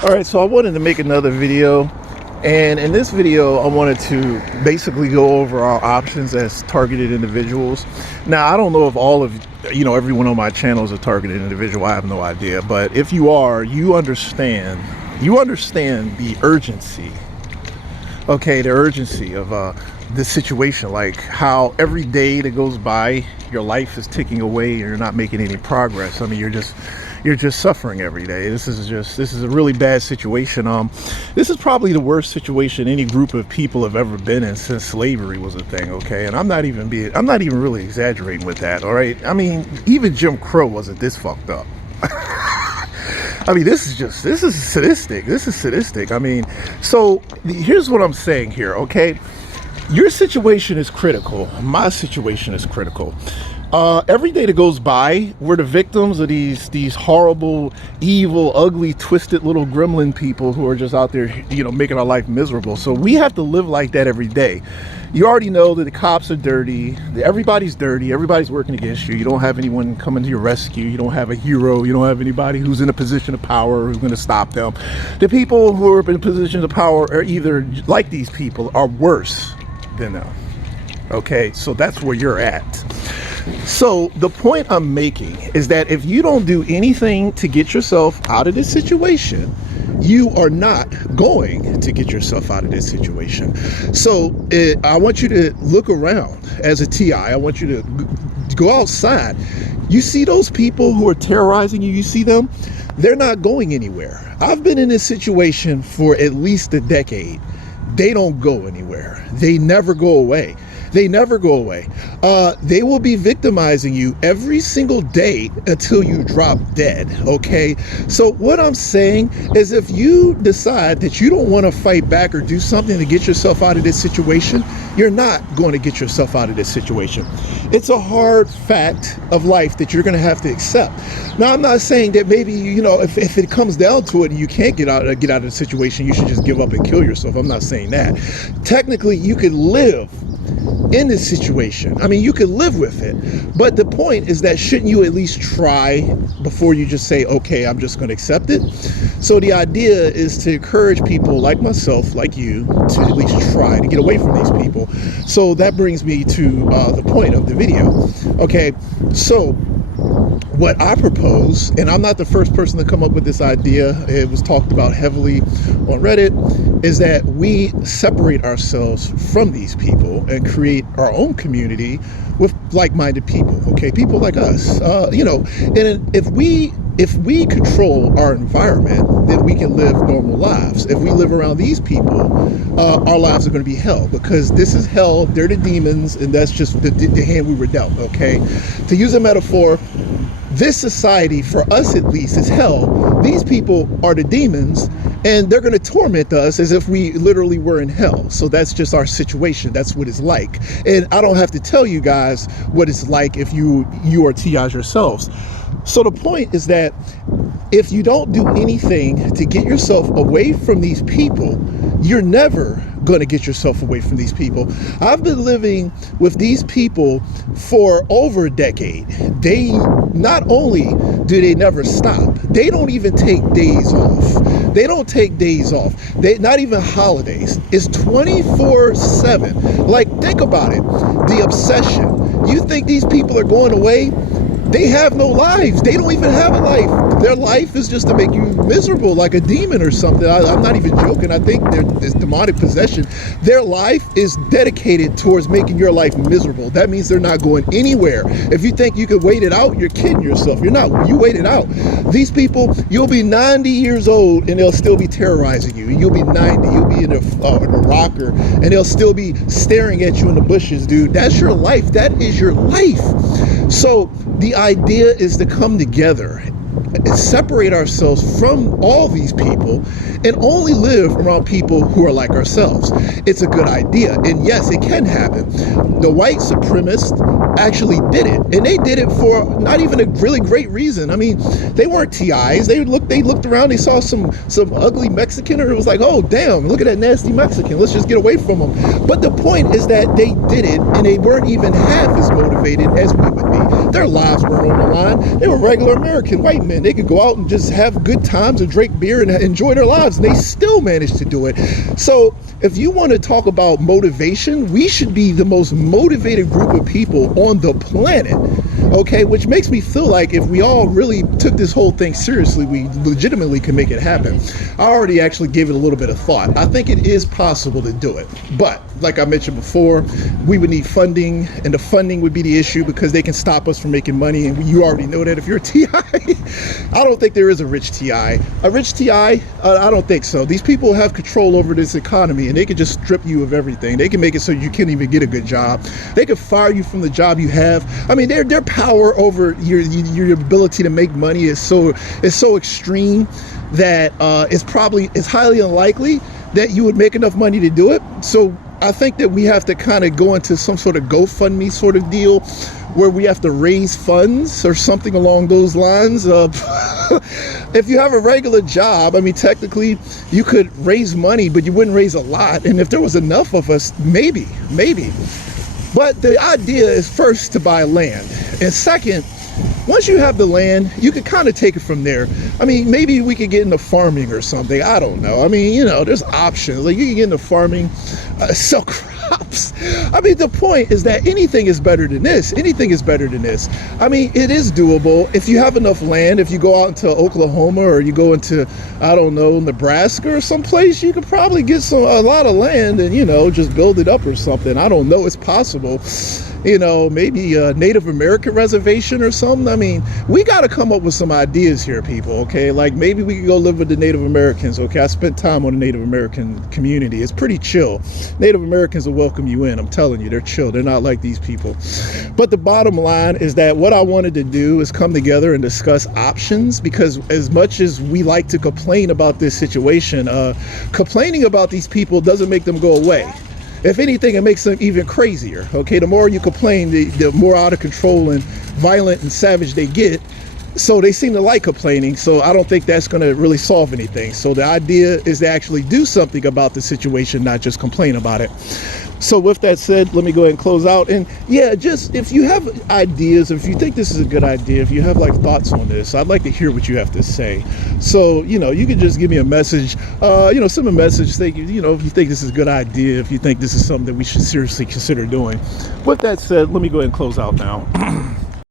All right, so I wanted to make another video, and in this video I wanted to basically go over our options as targeted individuals. Now, I don't know if all of everyone on my channel is a targeted individual. I have no idea, but if you are, you understand the urgency, okay, the urgency of this situation, like how every day that goes by your life is ticking away and you're not making any progress. I mean, you're just suffering every day. This is a really bad situation. This is probably the worst situation any group of people have ever been in since slavery was a thing, okay? And I'm not even really exaggerating with that, all right? I mean, even Jim Crow wasn't this fucked up. I mean, this is sadistic. This is sadistic. I mean, so here's what I'm saying here, okay? Your situation is critical. My situation is critical. Every day that goes by, we're the victims of these horrible, evil, ugly, twisted little gremlin people who are just out there, making our life miserable. So we have to live like that every day. You already know that the cops are dirty. Everybody's dirty. Everybody's working against you. You don't have anyone coming to your rescue. You don't have a hero. You don't have anybody who's in a position of power who's going to stop them. The people who are in positions of power are either like these people or worse than them. Okay, so that's where you're at. So the point I'm making is that if you don't do anything to get yourself out of this situation, you are not going to get yourself out of this situation. So I want you to look around as a TI. I want you to go outside. You see those people who are terrorizing you, you see them? They're not going anywhere. I've been in this situation for at least a decade. They don't go anywhere. They never go away. They never go away. They will be victimizing you every single day until you drop dead, okay? So what I'm saying is, if you decide that you don't want to fight back or do something to get yourself out of this situation, you're not going to get yourself out of this situation. It's a hard fact of life that you're going to have to accept. Now, I'm not saying that maybe, if it comes down to it and you can't get out of the situation, you should just give up and kill yourself. I'm not saying that. Technically, you could live in this situation. I mean, you could live with it, but the point is that shouldn't you at least try before you just say, okay, I'm just going to accept it? So the idea is to encourage people like myself, like you, to at least try to get away from these people. So that brings me to the point of the video. Okay, so what I propose, and I'm not the first person to come up with this idea, it was talked about heavily on Reddit, is that we separate ourselves from these people and create our own community with like-minded people, okay? People like us, and if we control our environment, then we can live normal lives. If we live around these people, our lives are going to be hell, because this is hell, they're the demons, and that's just the hand we were dealt, okay? To use a metaphor, this society, for us at least, is hell. These people are the demons, and they're going to torment us as if we literally were in hell. So that's just our situation. That's what it's like. And I don't have to tell you guys what it's like if you are TIs yourselves. So the point is that if you don't do anything to get yourself away from these people, you're never going to get yourself away from these people. I've been living with these people for over a decade. They not only do they never stop, they don't even take days off. They don't take days off. Not even holidays. It's 24/7. Like, think about it. The obsession. You think these people are going away? They have no lives. They don't even have a life. Their life is just to make you miserable, like a demon or something. I'm not even joking. I think there's demonic possession. Their life is dedicated towards making your life miserable. That means they're not going anywhere. If you think you could wait it out, you're kidding yourself. You're not. You wait it out. These people, you'll be 90 years old and they'll still be terrorizing you. You'll be 90. You'll be in a rocker and they'll still be staring at you in the bushes, dude. That's your life. That is your life. So the idea is to come together and separate ourselves from all these people and only live around people who are like ourselves. It's a good idea. And yes, it can happen. The white supremacists actually did it, and they did it for not even a really great reason. I mean, they weren't TIs. They looked around, they saw some ugly Mexican, or it was like, oh damn, look at that nasty Mexican, let's just get away from them. But the point is that they did it, and they weren't even half as motivated as we would be. their lives weren't on the line. They were regular American white men. They could go out and just have good times and drink beer and enjoy their lives, and they still managed to do it. So if you want to talk about motivation, we should be the most motivated group of people on the planet. Okay, which makes me feel like if we all really took this whole thing seriously, we legitimately can make it happen. I already actually gave it a little bit of thought. I think it is possible to do it. But like I mentioned before, we would need funding, and the funding would be the issue because they can stop us from making money. And you already know that if you're a TI. I don't think there is a rich TI. A rich TI, I don't think so. These people have control over this economy, and they can just strip you of everything. They can make it so you can't even get a good job. They can fire you from the job you have. I mean, their power over your ability to make money is so extreme that it's highly unlikely that you would make enough money to do it. So I think that we have to kind of go into some sort of GoFundMe sort of deal where we have to raise funds or something along those lines. If you have a regular job, I mean, technically you could raise money, but you wouldn't raise a lot. And if there was enough of us, maybe. But the idea is first to buy land. And second, once you have the land, you can kind of take it from there. I mean, maybe we could get into farming or something. I don't know. I mean, there's options. Like you can get into farming, sell crops. I mean, the point is that anything is better than this. Anything is better than this. I mean, it is doable. If you have enough land, if you go out into Oklahoma or you go into, I don't know, Nebraska or someplace, you could probably get a lot of land and, just build it up or something. I don't know. It's possible. Maybe a Native American reservation or something. I mean, we got to come up with some ideas here, people, okay? Like maybe we could go live with the Native Americans, okay? I spent time on the Native American community. It's pretty chill. Native Americans will welcome you in. I'm telling you, they're chill. They're not like these people. But the bottom line is that what I wanted to do is come together and discuss options, because as much as we like to complain about this situation, complaining about these people doesn't make them go away. If anything, it makes them even crazier. Okay, the more you complain, the more out of control and violent and savage they get. So they seem to like complaining. So I don't think that's going to really solve anything. So the idea is to actually do something about the situation, not just complain about it. So with that said, let me go ahead and close out. And yeah, just if you have ideas, if you think this is a good idea, if you have like thoughts on this, I'd like to hear what you have to say. So, you can just give me a message, send a message saying, if you think this is a good idea, if you think this is something that we should seriously consider doing. With that said, let me go ahead and close out now.